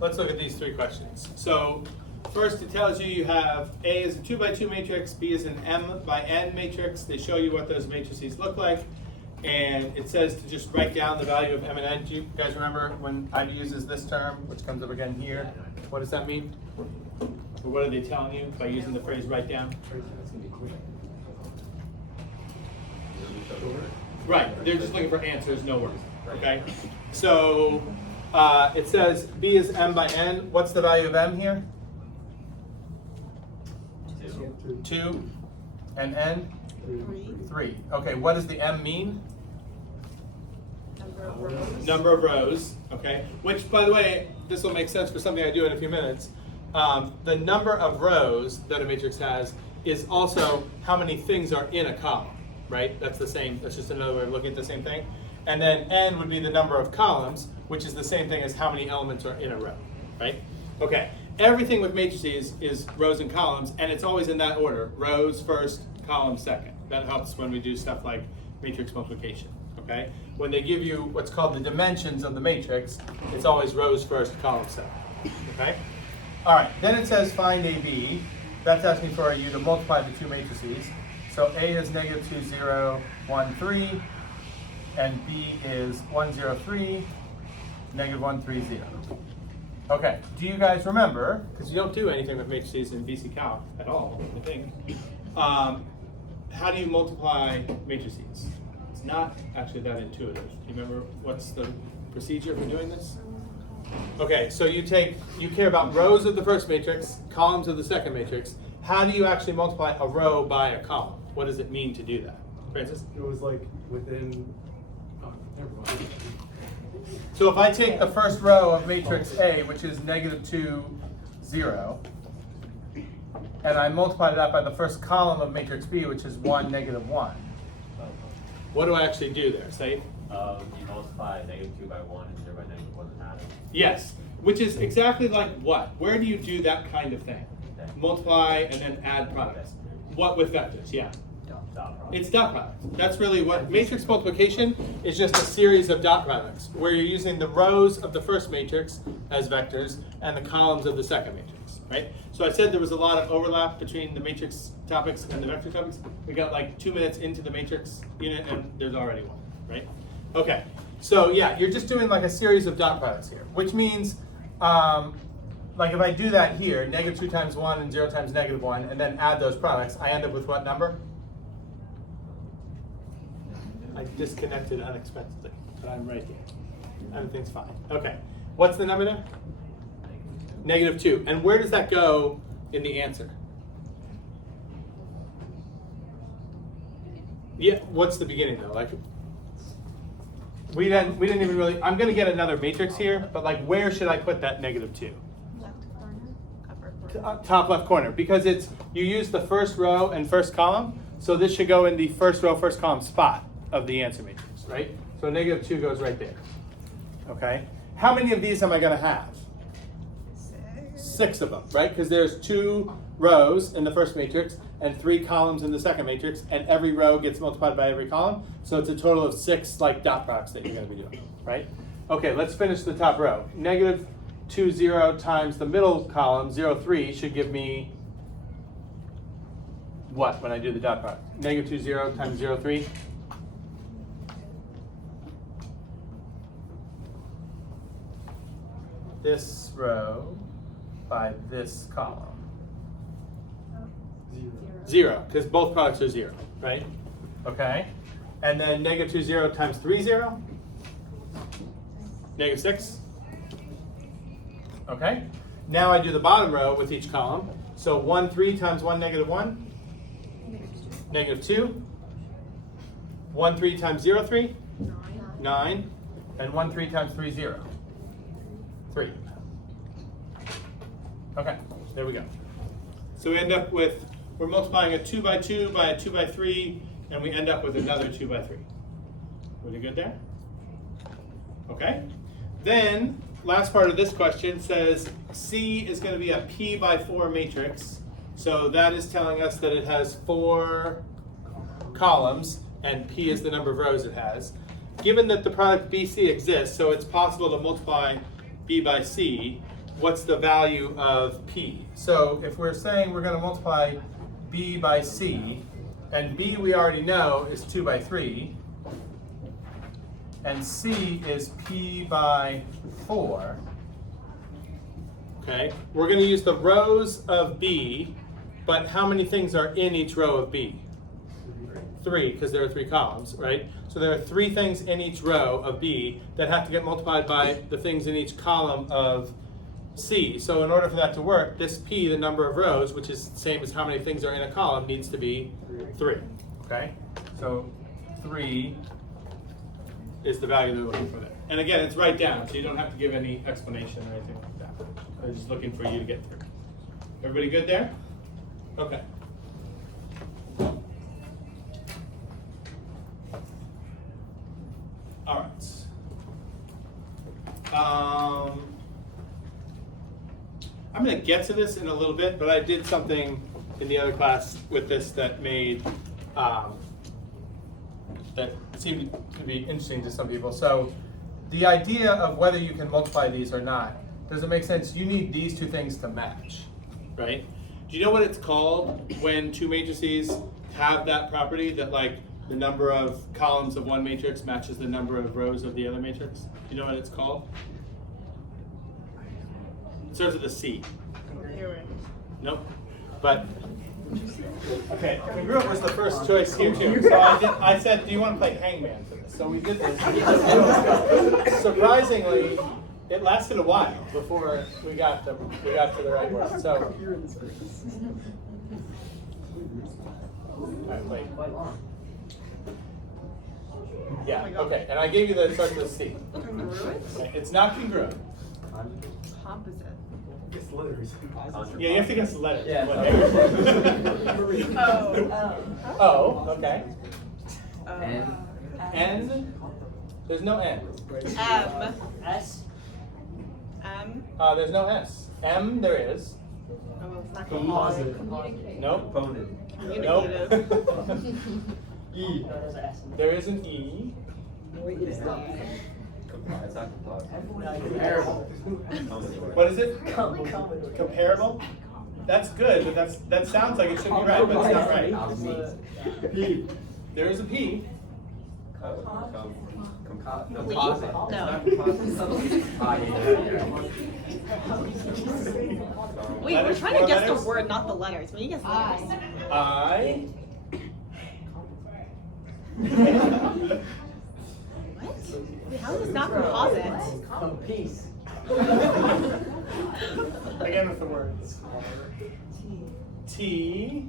let's look at these three questions. So first it tells you you have A is a 2 by 2 matrix, B is an M by N matrix. They show you what those matrices look like. And it says to just write down the value of M and N. Do you guys remember when Ivy uses this term, which comes up again here? What does that mean? Or what are they telling you by using the phrase write down? Right, they're just looking for answers, no words. Okay, so it says B is M by N. What's the value of M here? 2. And N? 3. Okay, what does the M mean? Number of rows. Number of rows, okay. Which, by the way, this will make sense for something I do in a few minutes. The number of rows that a matrix has is also how many things are in a column, right? That's the same, that's just another way of looking at the same thing. And then N would be the number of columns, which is the same thing as how many elements are in a row, right? Okay, everything with matrices is rows and columns, and it's always in that order. Rows first, columns second. That helps when we do stuff like matrix multiplication, okay? When they give you what's called the dimensions of the matrix, it's always rows first, columns second, okay? All right, then it says find AB. That's asking for you to multiply the two matrices. So A is negative 2, 0, 1, 3, and B is 1, 0, 3, negative 1, 3, 0. Okay, do you guys remember, because you don't do anything with matrices in BC Calc at all, I think, how do you multiply matrices? It's not actually that intuitive. Do you remember what's the procedure for doing this? Okay, so you care about rows of the first matrix, columns of the second matrix. How do you actually multiply a row by a column? What does it mean to do that? Francis? It was like within, never mind. So if I take the first row of matrix A, which is negative 2, 0, and I multiply that by the first column of matrix B, which is 1, negative 1, what do I actually do there? Say? You multiply negative 2 by 1 and 0 by negative 1 and add it. Yes, which is exactly like what? Where do you do that kind of thing? Multiply and then add products. What with vectors? Yeah. Dot product. It's dot products. That's really what matrix multiplication is, just a series of dot products where you're using the rows of the first matrix as vectors and the columns of the second matrix, right? So I said there was a lot of overlap between the matrix topics and the vector topics. We got like 2 minutes into the matrix unit and there's already one, right? Okay, so yeah, you're just doing like a series of dot products here, which means like if I do that here, negative 2 times 1 and 0 times negative 1, and then add those products, I end up with what number? I disconnected unexpectedly, but I'm right here. Everything's fine. Okay, what's the number there? Negative 2. And where does that go in the answer? Yeah, what's the beginning though? Like, we didn't even really, I'm gonna get another matrix here, but like where should I put that negative 2? Left corner, upper corner. Top left corner, because you use the first row and first column, so this should go in the first row, first column spot of the answer matrix, right? So negative 2 goes right there, okay? How many of these am I gonna have? 6 of them, right? Because there's 2 rows in the first matrix and 3 columns in the second matrix, and every row gets multiplied by every column, so it's a total of 6 like dot products that you're gonna be doing, right? Okay, let's finish the top row. Negative 2, 0 times the middle column, 0, 3, should give me what when I do the dot product? Negative 2, 0 times 0, 3? This row by this column. 0, because both products are 0, right? Okay. And then negative 2, 0 times 3, 0? Negative 6? Okay. Now I do the bottom row with each column. So 1, 3 times 1, negative 1? Negative 2. 1, 3 times 0, 3? 9. And 1, 3 times 3, 0? 3. Okay, there we go. So we end up with, we're multiplying a 2 by 2 by a 2 by 3, and we end up with another 2 by 3. Pretty good there? Okay. Then, last part of this question says C is going to be a P by 4 matrix. So that is telling us that it has 4 columns, and P is the number of rows it has. Given that the product BC exists, so it's possible to multiply B by C, what's the value of P? So if we're saying we're going to multiply B by C, and B we already know is 2 by 3, and C is P by 4, okay, we're going to use the rows of B, but how many things are in each row of B? 3, because there are 3 columns, right? So there are 3 things in each row of B that have to get multiplied by the things in each column of C. So in order for that to work, this P, the number of rows, which is the same as how many things are in a column, needs to be 3, okay? So 3 is the value that we're looking for there. And again, it's right down, so you don't have to give any explanation or anything like that. I'm just looking for you to get through. Everybody good there? Okay. All right. I'm going to get to this in a little bit, but I did something in the other class with this that made that seemed to be interesting to some people. So the idea of whether you can multiply these or not, does it make sense? You need these 2 things to match, right? Do you know what it's called when 2 matrices have that property that like the number of columns of one matrix matches the number of rows of the other matrix? Do you know what it's called? It starts with a C. Nope. But okay, congruent was the first choice here too. So I said, do you want to play hangman for this? So we did this. Surprisingly, it lasted a while before we got to the right word. So all right, wait. Yeah, okay. And I gave you the starts with a C. Congruent? Okay, it's not congruent. Opposite. It's letters. Yeah, you have to guess the letters. Yeah. Oh, okay. N. N. There's no N. M. S. M. There's no S. M there is. Oh, it's not Composite. Nope. Component. Nope. E. There is an E. It's not composite. Comparable. What is it? Comparable? That's good, but that sounds like it should be right, but it's not right. P. There is a P. Composite. No. Wait, we're Letters, trying to 4 guess letters? the word, not the letters. When you guess letters. I. What? Wait, how is this not composite? Peace. Again with the words. T.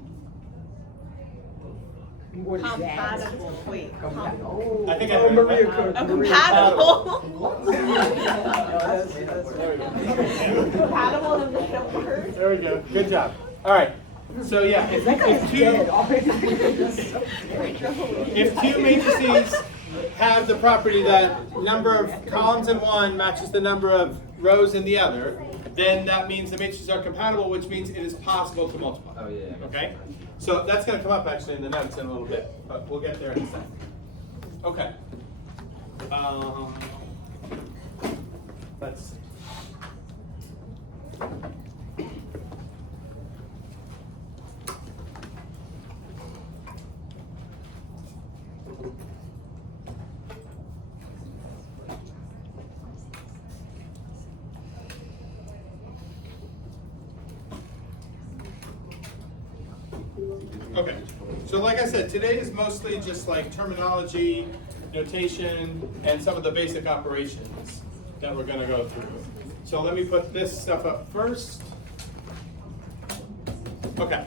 Compatible. Wait. I think I heard Maria that. Cook. Oh, compatible. There we go. Compatible and made up word. There we go. Good job. All right. So yeah, if two matrices have the property that number of columns in one matches the number of rows in the other, then that means the matrices are compatible, which means it is possible to multiply. Oh yeah. Okay? So that's going to come up actually in the notes in a little bit, but we'll get there in a second. Okay. Let's see. Okay, so like I said, today is mostly just like terminology, notation, and some of the basic operations that we're going to go through. So let me put this stuff up first. Okay,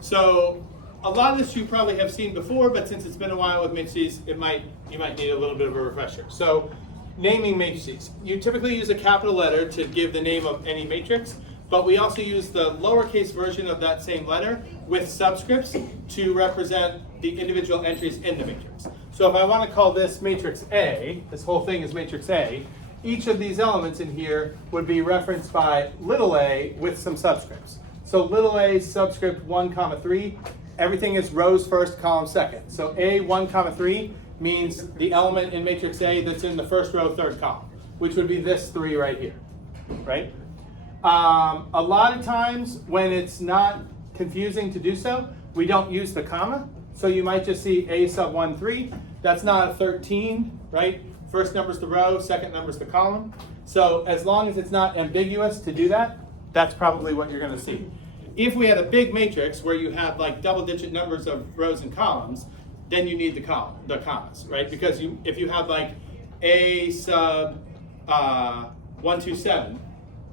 so a lot of this you probably have seen before, but since it's been a while with matrices, you might need a little bit of a refresher. So naming matrices. You typically use a capital letter to give the name of any matrix, but we also use the lowercase version of that same letter with subscripts to represent the individual entries in the matrix. So if I want to call this matrix A, this whole thing is matrix A, each of these elements in here would be referenced by little a with some subscripts. So little a subscript 1, 3, everything is rows first, column second. So A 1, 3 means the element in matrix A that's in the first row, third column, which would be this 3 right here, right? A lot of times when it's not confusing to do so, we don't use the comma. So you might just see A sub 1, 3. That's not a 13, right? First number's the row, second number's the column. So as long as it's not ambiguous to do that, that's probably what you're going to see. If we had a big matrix where you have like double-digit numbers of rows and columns, then you need the commas, right? Because if you have like A sub 1, 2, 7,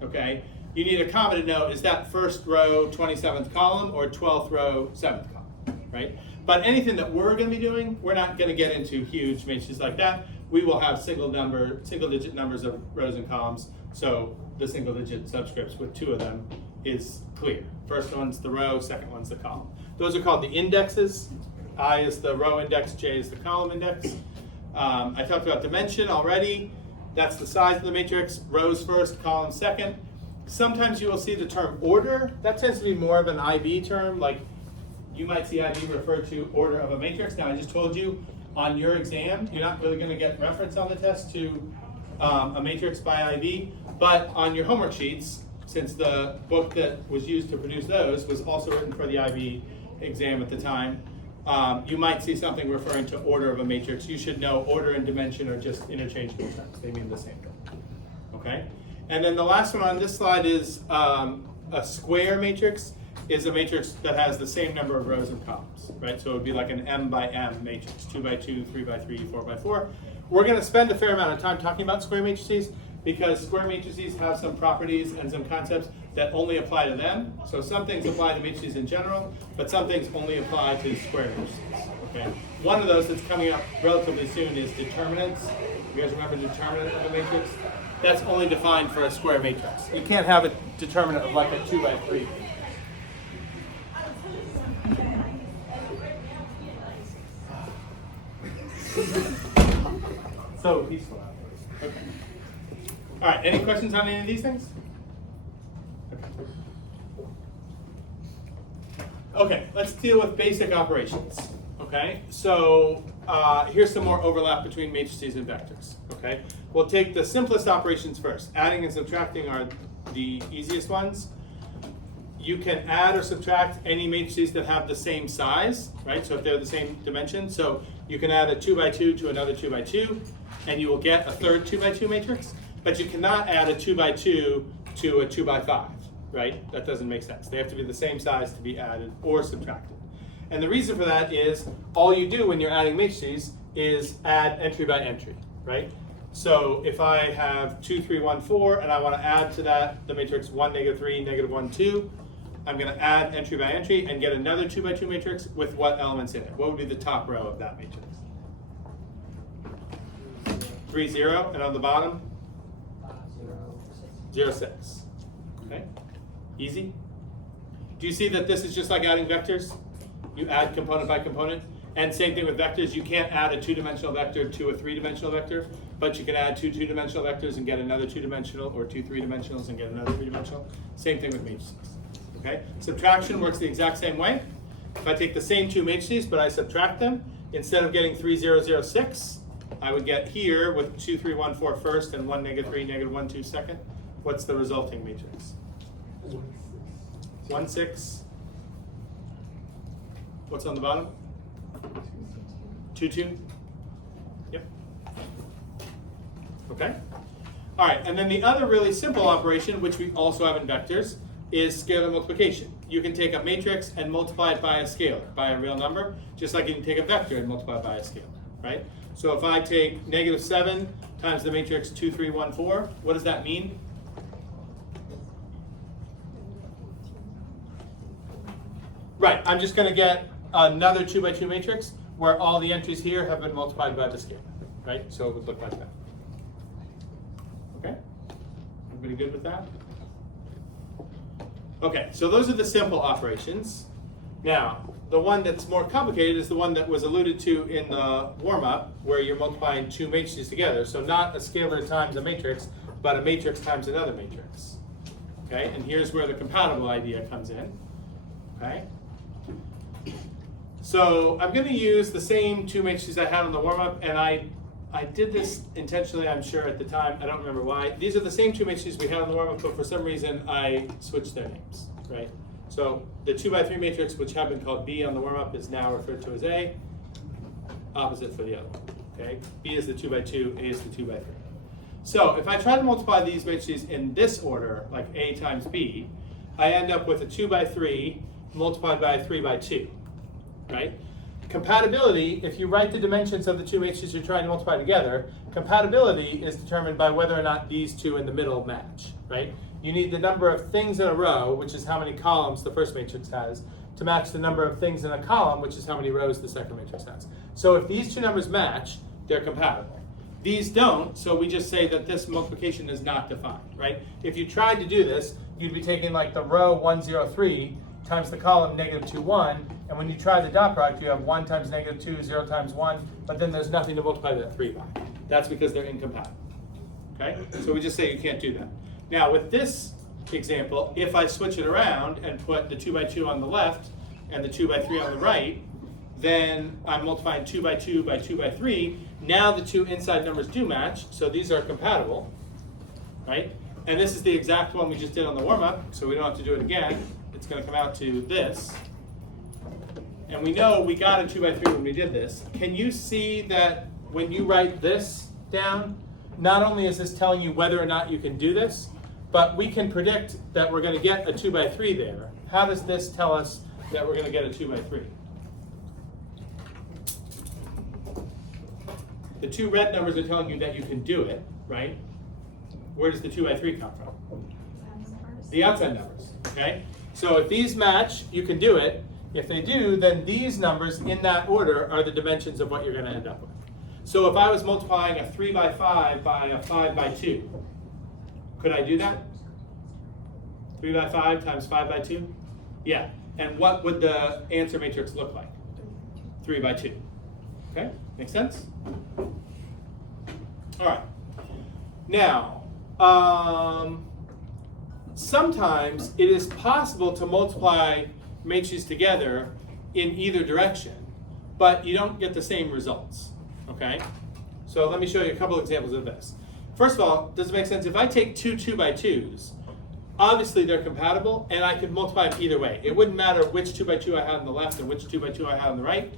okay, you need a comma to know, is that first row 27th column or 12th row 7th column, right? But anything that we're going to be doing, we're not going to get into huge matrices like that. We will have single-digit numbers of rows and columns, so the single-digit subscripts with 2 of them is clear. First one's the row, second one's the column. Those are called the indexes. I is the row index, J is the column index. I talked about dimension already. That's the size of the matrix, rows first, columns second. Sometimes you will see the term order. That tends to be more of an IB term, like you might see IB refer to order of a matrix. Now I just told you on your exam, you're not really going to get reference on the test to a matrix by IB, but on your homework sheets, since the book that was used to produce those was also written for the IB exam at the time, you might see something referring to order of a matrix. You should know order and dimension are just interchangeable terms. They mean the same thing, okay? And then the last one on this slide is a square matrix is a matrix that has the same number of rows and columns, right? So it would be like an M by M matrix, 2 by 2, 3 by 3, 4 by 4. We're going to spend a fair amount of time talking about square matrices because square matrices have some properties and some concepts that only apply to them. So some things apply to matrices in general, but some things only apply to square matrices, okay? One of those that's coming up relatively soon is determinants. You guys remember determinant of a matrix? That's only defined for a square matrix. You can't have a determinant of like a 2 by 3. So peaceful out there. Okay. All right, any questions on any of these things? Okay, let's deal with basic operations. Okay, so here's some more overlap between matrices and vectors. Okay, we'll take the simplest operations first. Adding and subtracting are the easiest ones. You can add or subtract any matrices that have the same size, right? So if they're the same dimension, so you can add a 2 by 2 to another 2 by 2, and you will get a third 2 by 2 matrix. But you cannot add a 2 by 2 to a 2 by 5, right? That doesn't make sense. They have to be the same size to be added or subtracted. And the reason for that is all you do when you're adding matrices is add entry by entry, right? So if I have 2, 3, 1, 4, and I want to add to that the matrix 1, -3, -1, 2, I'm going to add entry by entry and get another 2 by 2 matrix with what elements in it? What would be the top row of that matrix? 3, 0, and on the bottom? 0, 6. Okay, easy. Do you see that this is just like adding vectors? You add component by component. And same thing with vectors. You can't add a 2-dimensional vector to a 3-dimensional vector, but you can add 2 2-dimensional vectors and get another 2-dimensional, or 2 3-dimensionals and get another 3-dimensional. Same thing with matrices. Okay? Subtraction works the exact same way. If I take the same 2 matrices, but I subtract them, instead of getting 3, 0, 0, 6, I would get here with 2, 3, 1, 4 first and 1, -3, -1, 2 second. What's the resulting matrix? 1, 6. What's on the bottom? 2, 2. Yep. Okay. All right, and then the other really simple operation, which we also have in vectors, is scalar multiplication. You can take a matrix and multiply it by a scalar, by a real number, just like you can take a vector and multiply it by a scalar, right? So if I take -7 times the matrix 2, 3, 1, 4, what does that mean? Right, I'm just going to get another 2 by 2 matrix where all the entries here have been multiplied by the scalar, right? So it would look like that. Okay? Everybody good with that? Okay, so those are the simple operations. Now, the one that's more complicated is the one that was alluded to in the warm-up, where you're multiplying 2 matrices together. So not a scalar times a matrix, but a matrix times another matrix. Okay, and here's where the compatible idea comes in. Okay? So I'm going to use the same 2 matrices I had on the warm-up, and I I did this intentionally, I'm sure, at the time. I don't remember why. These are the same two matrices we had on the warm-up, but for some reason I switched their names, right? So the 2x3 matrix, which had been called B on the warm-up, is now referred to as A. Opposite for the other one, okay? B is the 2x2, A is the 2x3. So if I try to multiply these matrices in this order, like A times B, I end up with a 2x3 multiplied by a 3x2, right? Compatibility, if you write the dimensions of the two matrices you're trying to multiply together, compatibility is determined by whether or not these two in the middle match, right? You need the number of things in a row, which is how many columns the first matrix has, to match the number of things in a column, which is how many rows the second matrix has. So if these two numbers match, they're compatible. These don't, so we just say that this multiplication is not defined, right? If you tried to do this, you'd be taking like the row 1, 0, 3 times the column negative 2, 1, and when you try the dot product, you have 1 times negative 2, 0 times 1, but then there's nothing to multiply that 3 by. That's because they're incompatible, okay? So we just say you can't do that. Now with this example, if I switch it around and put the 2x2 on the left and the 2x3 on the right, then I'm multiplying 2x2 by 2x3. Now the two inside numbers do match, so these are compatible, right? And this is the exact one we just did on the warm-up, so we don't have to do it again. It's going to come out to this. And we know we got a 2x3 when we did this. Can you see that when you write this down, not only is this telling you whether or not you can do this, but we can predict that we're going to get a 2x3 there. How does this tell us that we're going to get a 2x3? The two red numbers are telling you that you can do it, right? Where does the 2x3 come from? The outside numbers, okay? So if these match, you can do it. If they do, then these numbers in that order are the dimensions of what you're going to end up with. So if I was multiplying a 3 by 5 by a 5 by 2, could I do that? 3 by 5 times 5 by 2? Yeah. And what would the answer matrix look like? 3 by 2. Okay? Make sense? All right. Now, sometimes it is possible to multiply matrices together in either direction, but you don't get the same results. Okay? So let me show you a couple examples of this. First of all, does it make sense? If I take two 2x2s, obviously they're compatible, and I could multiply them either way. It wouldn't matter which 2x2 I had on the left and which 2x2 I had on the right.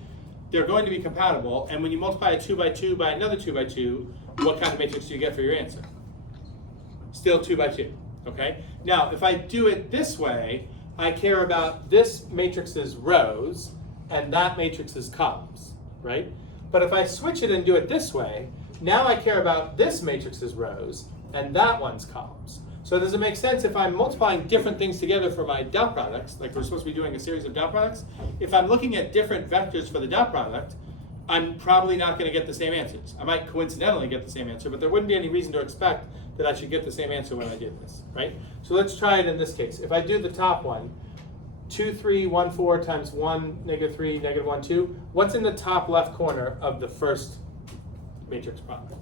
They're going to be compatible, and when you multiply a 2x2 by another 2x2, what kind of matrix do you get for your answer? Still 2x2, okay? Now, if I do it this way, I care about this matrix's rows and that matrix's columns, right? But if I switch it and do it this way, now I care about this matrix's rows and that one's columns. So does it make sense if I'm multiplying different things together for my dot products, like we're supposed to be doing a series of dot products, if I'm looking at different vectors for the dot product, I'm probably not going to get the same answers. I might coincidentally get the same answer, but there wouldn't be any reason to expect that I should get the same answer when I did this, right? So let's try it in this case. If I do the top one, 2, 3, 1, 4 times 1, negative 3, negative 1, 2, what's in the top left corner of the first matrix product?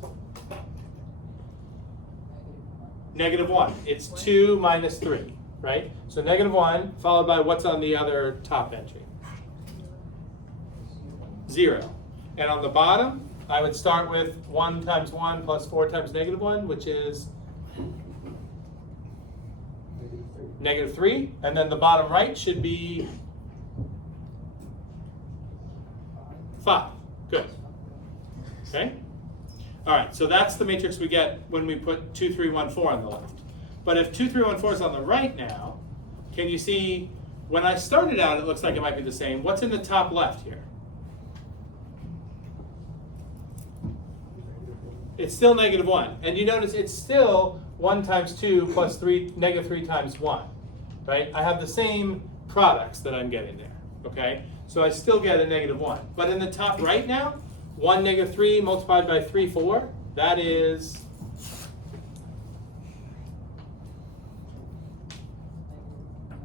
Negative 1. It's 2 minus 3, right? So negative 1 followed by what's on the other top entry? 0. And on the bottom, I would start with 1 times 1 plus 4 times negative 1, which is negative 3. And then the bottom right should be 5. Good. Okay? All right, so that's the matrix we get when we put 2, 3, 1, 4 on the left. But if 2, 3, 1, 4 is on the right now, can you see, when I started out, it looks like it might be the same. What's in the top left here? It's still negative 1. And you notice it's still 1 times 2 plus 3, negative 3 times 1, right? I have the same products that I'm getting there, okay? So I still get a negative 1. But in the top right now, 1, negative 3 multiplied by 3, 4, that is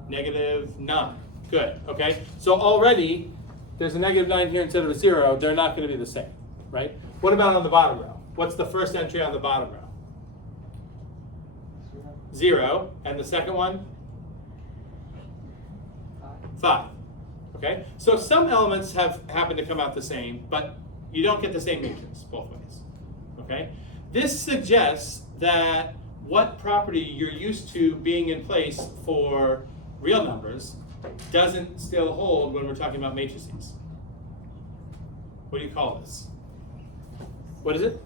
negative 9. Good, okay? So already, there's a negative 9 here instead of a 0. They're not going to be the same, right? What about on the bottom row? What's the first entry on the bottom row? 0. And the second one? 5. Okay? So some elements have happened to come out the same, but you don't get the same matrix both ways. okay? This suggests that what property you're used to being in place for real numbers doesn't still hold when we're talking about matrices. What do you call this? What is it?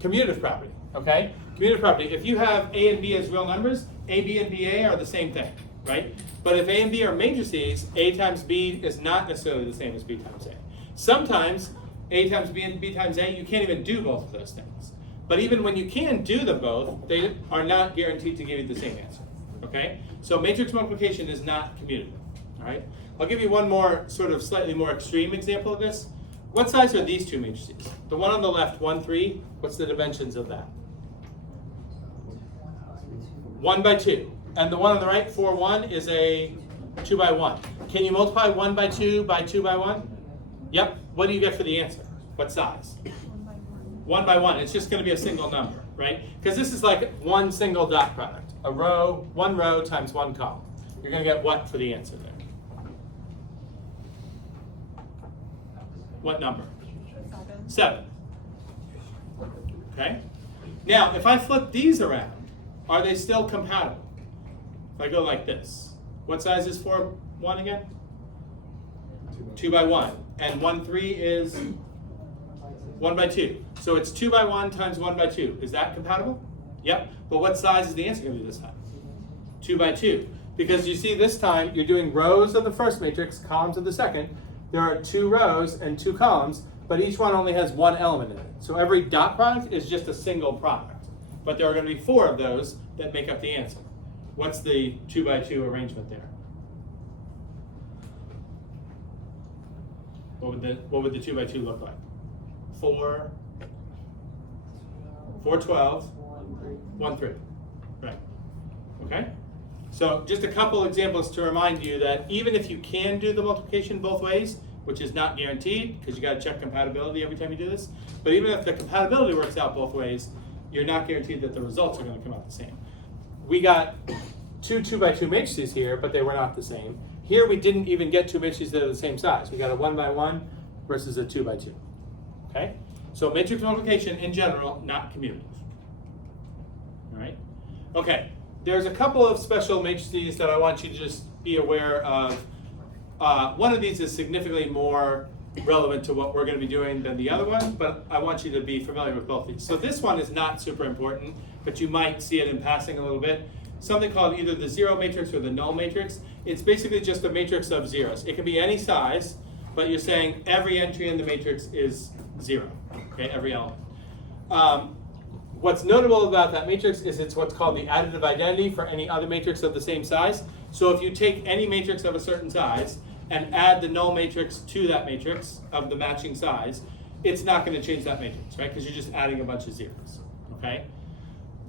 Commutative property, okay? Commutative property, if you have A and B as real numbers, A, B, and BA are the same thing, right? But if A and B are matrices, A times B is not necessarily the same as B times A. Sometimes A times B and B times A, you can't even do both of those things. But even when you can do them both, they are not guaranteed to give you the same answer, okay? So matrix multiplication is not commutative, all right? I'll give you one more sort of slightly more extreme example of this. What size are these two matrices? The one on the left, 1, 3, what's the dimensions of that? 1 by 2. And the one on the right, 4, 1, is a 2 by 1. Can you multiply 1 by 2 by 2 by 1? Yep. What do you get for the answer? What size? 1 by 1. It's just going to be a single number, right? Because this is like one single dot product. A row, one row times one column. You're going to get what for the answer there? What number? 7. Okay? Now, if I flip these around, are they still compatible? If I go like this, what size is 4, 1 again? 2 by 1. And 1, 3 is 1 by 2. So it's 2 by 1 times 1 by 2. Is that compatible? Yep. But what size is the answer going to be this time? 2 by 2. Because you see this time, you're doing rows of the first matrix, columns of the second. There are 2 rows and 2 columns, but each one only has one element in it. So every dot product is just a single product. But there are going to be 4 of those that make up the answer. What's the 2 by 2 arrangement there? What would the 2 by 2 look like? 4, 4, 12, 1, 3. Right. Okay? So just a couple examples to remind you that even if you can do the multiplication both ways, which is not guaranteed because you got to check compatibility every time you do this, but even if the compatibility works out both ways, you're not guaranteed that the results are going to come out the same. We got 2 2 by 2 matrices here, but they were not the same. Here we didn't even get 2 matrices that are the same size. We got a 1 by 1 versus a 2 by 2. Okay? So matrix multiplication in general, not commutative. All right? Okay. There's a couple of special matrices that I want you to just be aware of. One of these is significantly more relevant to what we're going to be doing than the other one, but I want you to be familiar with both these. So this one is not super important, but you might see it in passing a little bit. Something called either the zero matrix or the null matrix. It's basically just a matrix of zeros. It can be any size, but you're saying every entry in the matrix is 0, okay, every element. What's notable about that matrix is it's what's called the additive identity for any other matrix of the same size. So if you take any matrix of a certain size and add the null matrix to that matrix of the matching size, it's not going to change that matrix, right? Because you're just adding a bunch of zeros, okay?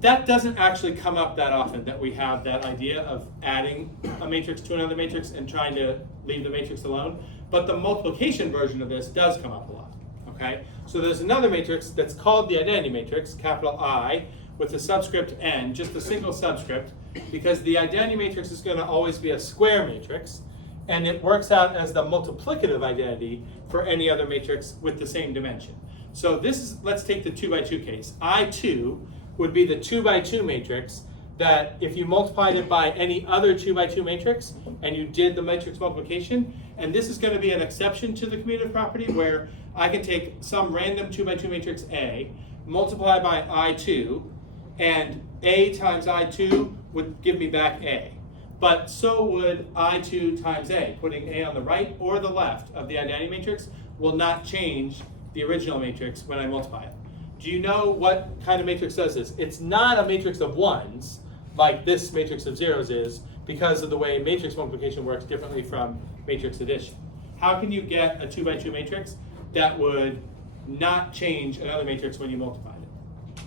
That doesn't actually come up that often, that we have that idea of adding a matrix to another matrix and trying to leave the matrix alone. But the multiplication version of this does come up a lot, okay? So there's another matrix that's called the identity matrix, capital I, with a subscript n, just a single subscript, because the identity matrix is going to always be a square matrix, and it works out as the multiplicative identity for any other matrix with the same dimension. So this is, let's take the 2 by 2 case. I2 would be the 2 by 2 matrix that if you multiplied it by any other 2 by 2 matrix and you did the matrix multiplication, and this is going to be an exception to the commutative property where I can take some random 2 by 2 matrix A, multiply by I2, and A times I2 would give me back A. But so would I2 times A. Putting A on the right or the left of the identity matrix will not change the original matrix when I multiply it. Do you know what kind of matrix does this? It's not a matrix of ones like this matrix of zeros is because of the way matrix multiplication works differently from matrix addition. How can you get a 2 by 2 matrix that would not change another matrix when you multiplied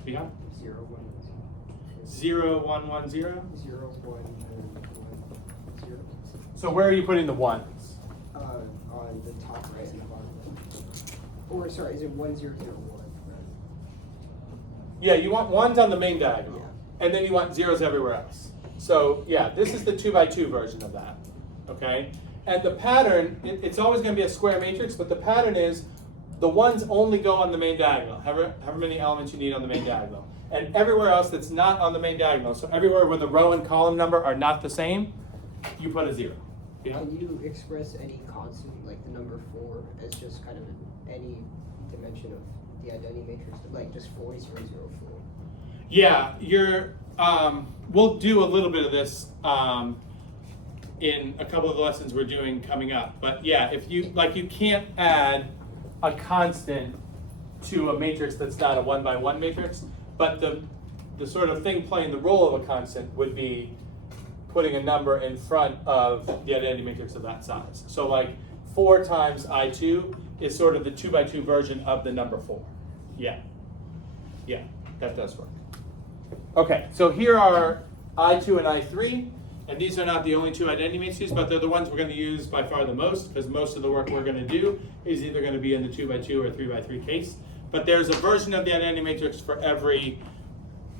it? Yeah? 0, 1, 0, 1, 1, 0? 0, 1, 1, 0. So where are you putting the ones? On the top right and the bottom left. Or sorry, is it 1, 0, 0, 1? Yeah, you want ones on the main diagonal, Yeah. and then you want zeros everywhere else. So yeah, this is the 2 by 2 version of that, okay? And the pattern, it's always going to be a square matrix, but the pattern is the ones only go on the main diagonal, however many elements you need on the main diagonal. And everywhere else that's not on the main diagonal, so everywhere where the row and column number are not the same, you put a 0. Yeah? Can you express any constant, like the number 4, as just kind of any dimension of the identity matrix, like just 4 is 0, 0, 4? Yeah, we'll do a little bit of this in a couple of the lessons we're doing coming up. But yeah, if you can't add a constant to a matrix that's not a 1-by-1 matrix, but the sort of thing playing the role of a constant would be putting a number in front of the identity matrix of that size. So like 4 times I2 is sort of the 2-by-2 version of the number 4. Yeah, that does work. Okay, so here are I2 and I3, and these are not the only 2 identity matrices, but they're the ones we're going to use by far the most, because most of the work we're going to do is either going to be in the 2-by-2 or 3-by-3 case. But there's a version of the identity matrix for every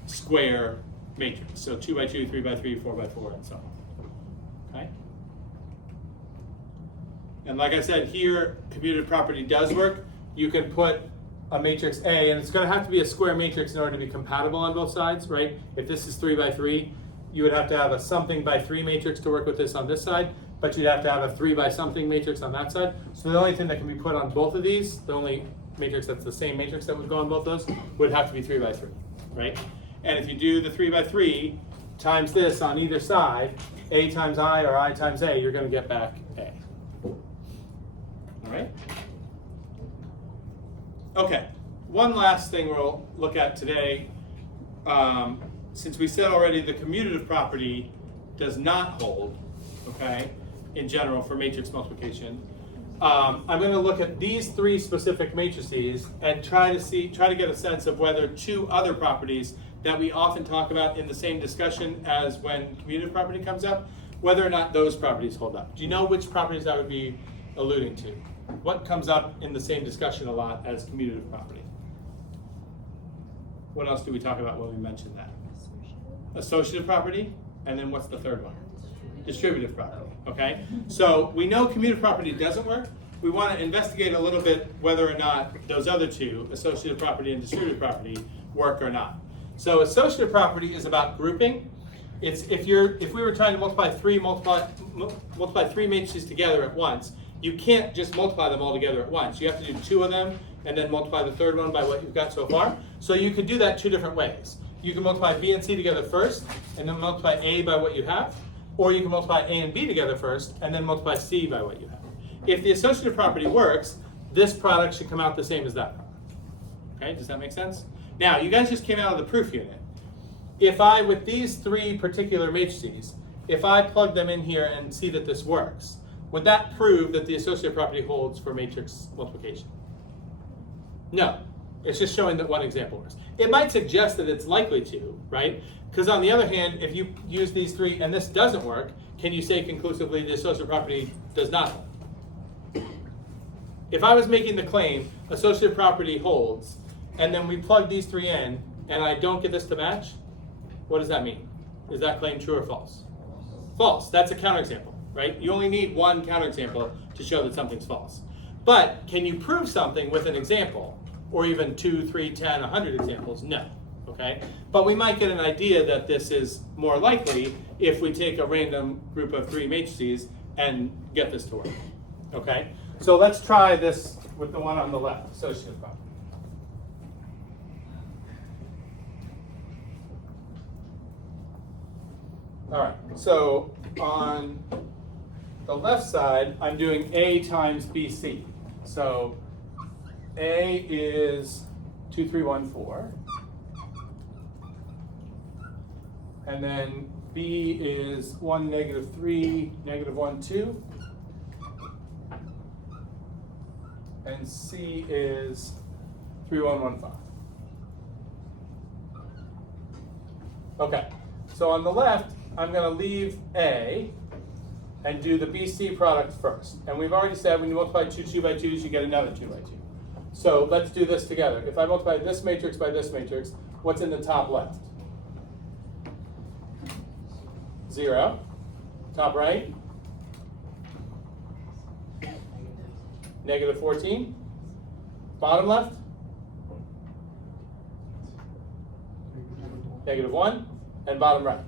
square matrix. So 2-by-2, 3-by-3, 4-by-4, and so on. Okay? And like I said, here, commutative property does work. You can put a matrix A, and it's going to have to be a square matrix in order to be compatible on both sides, right? If this is 3-by-3, you would have to have a something by 3 matrix to work with this on this side, but you'd have to have a 3-by-something matrix on that side. So the only thing that can be put on both of these, the only matrix that's the same matrix that would go on both those, would have to be 3-by-3, right? And if you do the 3-by-3 times this on either side, A times I or I times A, you're going to get back A. All right? Okay, one last thing we'll look at today. Since we said already the commutative property does not hold, okay, in general for matrix multiplication, I'm going to look at these 3 specific matrices and try to get a sense of whether 2 other properties that we often talk about in the same discussion as when commutative property comes up, whether or not those properties hold up. Do you know which properties I would be alluding to? What comes up in the same discussion a lot as commutative property? What else do we talk about when we mention that? Associative property, and then what's the third one? Distributive property, okay? So we know commutative property doesn't work. We want to investigate a little bit whether or not those other 2, associative property and distributive property, work or not. So associative property is about grouping. It's if we were trying to multiply three matrices together at once, you can't just multiply them all together at once. You have to do 2 of them and then multiply the third one by what you've got so far. So you could do that 2 different ways. You can multiply B and C together first and then multiply A by what you have, or you can multiply A and B together first and then multiply C by what you have. If the associative property works, this product should come out the same as that product. Okay, does that make sense? Now, you guys just came out of the proof unit. If I, with these 3 particular matrices, if I plug them in here and see that this works, would that prove that the associative property holds for matrix multiplication? No. It's just showing that one example works. It might suggest that it's likely to, right? Because on the other hand, if you use these 3 and this doesn't work, can you say conclusively the associative property does not hold? If I was making the claim associative property holds, and then we plug these 3 in, and I don't get this to match, what does that mean? Is that claim true or false? False. That's a counterexample, right? You only need one counterexample to show that something's false. But can you prove something with an example, or even 2, 3, 10, 100 examples? No. Okay? But we might get an idea that this is more likely if we take a random group of 3 matrices and get this to work. Okay? So let's try this with the one on the left, associative property. All right, so on the left side, I'm doing A times BC. So A is 2, 3, 1, 4. And then B is 1, -3, -1, 2. And C is 3, 1, 1, 5. Okay, so on the left, I'm going to leave A and do the BC product first. And we've already said when you multiply 2 2-by-2s, you get another 2-by-2. So let's do this together. If I multiply this matrix by this matrix, what's in the top left? 0. Top right? -14. Bottom left? -1. And bottom right?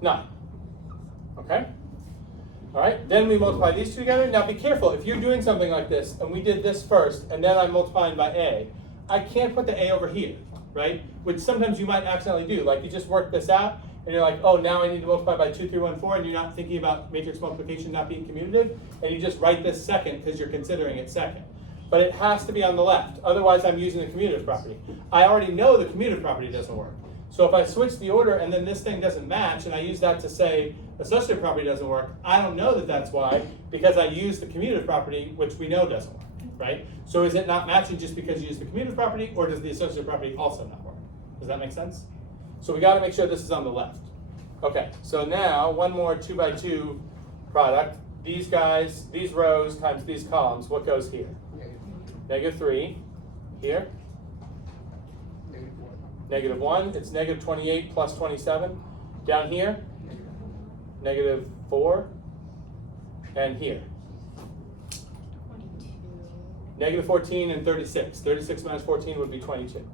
9. Okay? All right, then we multiply these two together. Now be careful, if you're doing something like this, and we did this first, and then I'm multiplying by A, I can't put the A over here, right? Which sometimes you might accidentally do. Like you just work this out, and you're like, oh, now I need to multiply by 2, 3, 1, 4, and you're not thinking about matrix multiplication not being commutative, and you just write this second because you're considering it second. But it has to be on the left, otherwise I'm using the commutative property. I already know the commutative property doesn't work. So if I switch the order and then this thing doesn't match, and I use that to say associative property doesn't work, I don't know that that's why, because I use the commutative property, which we know doesn't work, right? So is it not matching just because you use the commutative property, or does the associative property also not work? Does that make sense? So we got to make sure this is on the left. Okay, so now one more 2 by 2 product. These guys, these rows times these columns, what goes here? -3. Here? -1. It's -28 plus 27. Down here? -4. And here? -14 and 36. 36 minus 14 would be 22.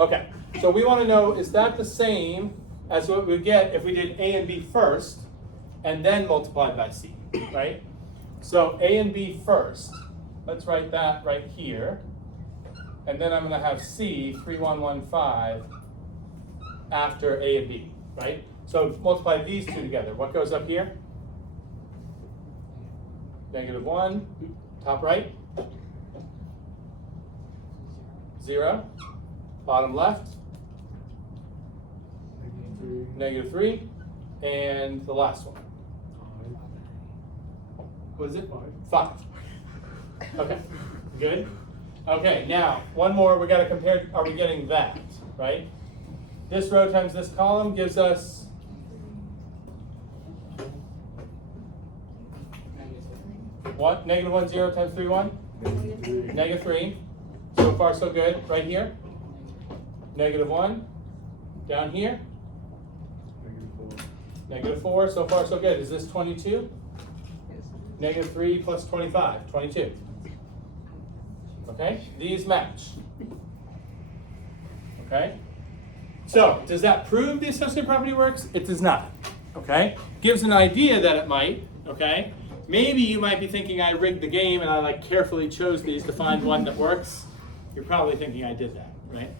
Okay, so we want to know, is that the same as what we would get if we did A and B first and then multiplied by C, right? So A and B first, let's write that right here. And then I'm going to have C, 3115, after A and B, right? So multiply these two together. What goes up here? -1, top right. 0, bottom left. -3, and the last one. What is it? 5. Okay, good. Okay, now, one more, we gotta compare, are we getting that, right? This row times this column gives us what? -1, 0 times 3, 1? -3. So far, so good. Right here? -1. Down here? -4. So far, so good. Is this 22? -3 plus 25, 22. Okay, these match. Okay, so does that prove the associative property works? It does not. Okay, gives an idea that it might. Okay, maybe you might be thinking I rigged the game and I like carefully chose these to find one that works. You're probably thinking I did that, right?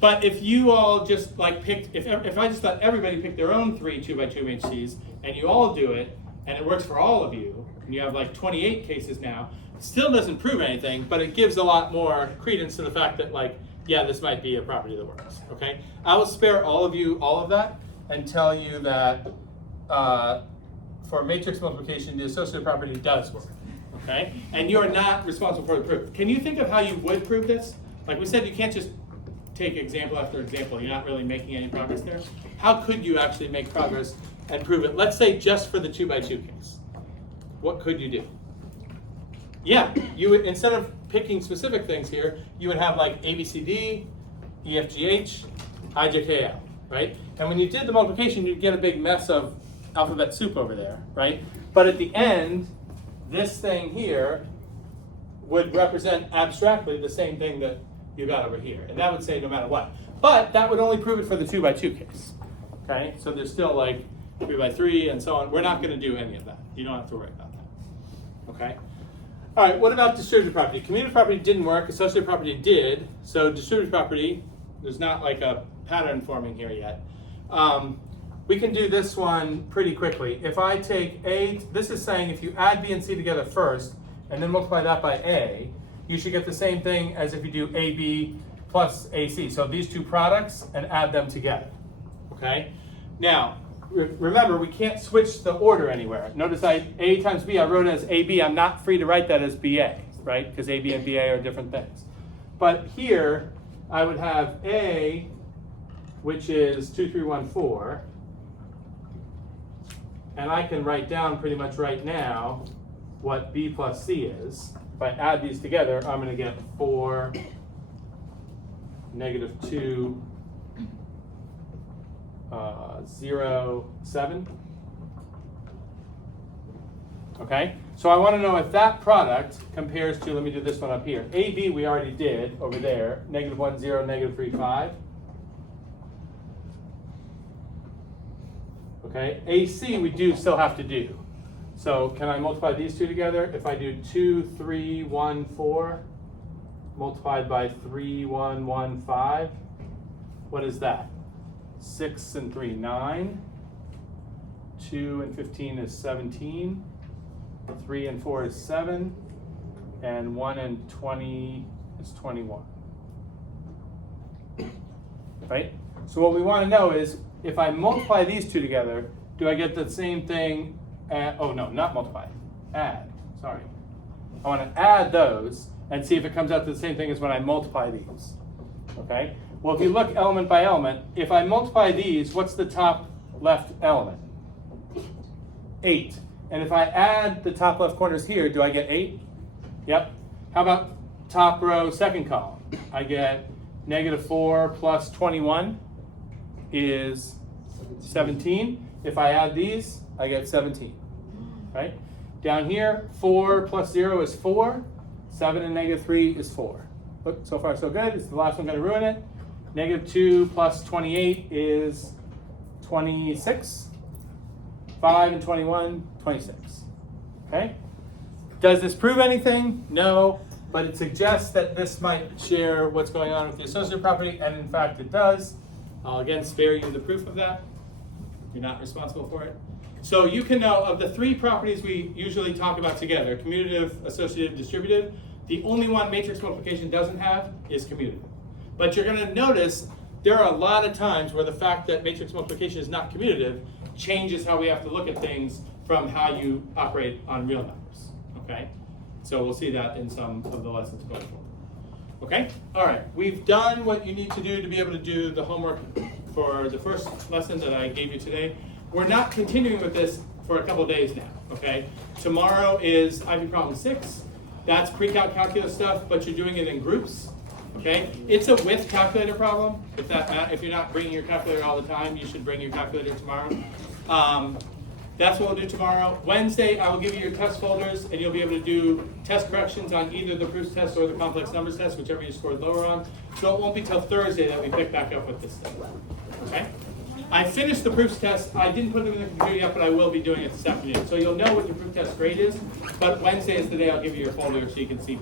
But if you all just like picked, if I just let everybody pick their own 3 2 by 2 matrices and you all do it and it works for all of you, and you have like 28 cases now, it still doesn't prove anything, but it gives a lot more credence to the fact that like, yeah, this might be a property that works, okay? I will spare all of you all of that and tell you that for matrix multiplication, the associative property does work, okay? And you are not responsible for the proof. Can you think of how you would prove this? Like we said, you can't just take example after example. You're not really making any progress there. How could you actually make progress and prove it? Let's say just for the 2 by 2 case. What could you do? Yeah, you would, instead of picking specific things here, you would have like A, B, C, D, E, F, G, H, I, J, K, L, right? And when you did the multiplication, you'd get a big mess of alphabet soup over there, right? But at the end, this thing here would represent abstractly the same thing that you got over here. And that would say no matter what. But that would only prove it for the 2 by 2 case, okay? So there's still like 3 by 3 and so on. We're not going to do any of that. You don't have to worry about that, okay? All right, what about distributive property? Commutative property didn't work, associative property did. So distributive property, there's not like a pattern forming here yet. We can do this one pretty quickly. If I take A, this is saying if you add B and C together first and then multiply that by A, you should get the same thing as if you do AB plus AC. So these two products and add them together, okay? Now, remember, we can't switch the order anywhere. Notice A times B, I wrote it as AB. I'm not free to write that as BA, right? Because AB and BA are different things. But here, I would have A, which is 2, 3, 1, 4. And I can write down pretty much right now what B plus C is. If I add these together, I'm going to get 4, -2, 0, 7. Okay, so I want to know if that product compares to, let me do this one up here. AB we already did over there, -1, 0, -3, 5. Okay, AC we do still have to do. So can I multiply these two together? If I do 2, 3, 1, 4, multiplied by 3, 1, 1, 5, what is that? 6 and 3, 9. 2 and 15 is 17. 3 and 4 is 7. And 1 and 20 is 21. Right? So what we want to know is, if I multiply these two together, do I get the same thing? Oh no, not multiply. Add. Sorry. I want to add those and see if it comes out to the same thing as when I multiply these. Okay? Well, if you look element by element, if I multiply these, what's the top left element? 8. And if I add the top left corners here, do I get 8? Yep. How about top row, second column? I get -4 plus 21 is 17. If I add these, I get 17. Right? Down here, 4 plus 0 is 4. 7 and -3 is 4. Look, so far so good. Is the last one going to ruin it? -2 plus 28 is 26. 5 and 21, 26. Okay? Does this prove anything? No, but it suggests that this might share what's going on with the associative property, and in fact it does. I'll again spare you the proof of that. You're not responsible for it. So you can know of the 3 properties we usually talk about together, commutative, associative, distributive, the only one matrix multiplication doesn't have is commutative. But you're going to notice there are a lot of times where the fact that matrix multiplication is not commutative changes how we have to look at things from how you operate on real numbers. Okay? So we'll see that in some of the lessons going forward. Okay? All right. We've done what you need to do to be able to do the homework for the first lesson that I gave you today. We're not continuing with this for a couple of days now. Okay? Tomorrow is IB problem 6. That's pre-calc calculus stuff, but you're doing it in groups. Okay? It's a with calculator problem. If you're not bringing your calculator all the time, you should bring your calculator tomorrow. That's what we'll do tomorrow. Wednesday, I will give you your test folders, and you'll be able to do test corrections on either the proofs test or the complex numbers test, whichever you scored lower on. So it won't be till Thursday that we pick back up with this stuff. Okay? I finished the proofs test. I didn't put them in the computer yet, but I will be doing it this afternoon. So you'll know what your proof test grade is. But Wednesday is the day I'll give you your folder so you can see both.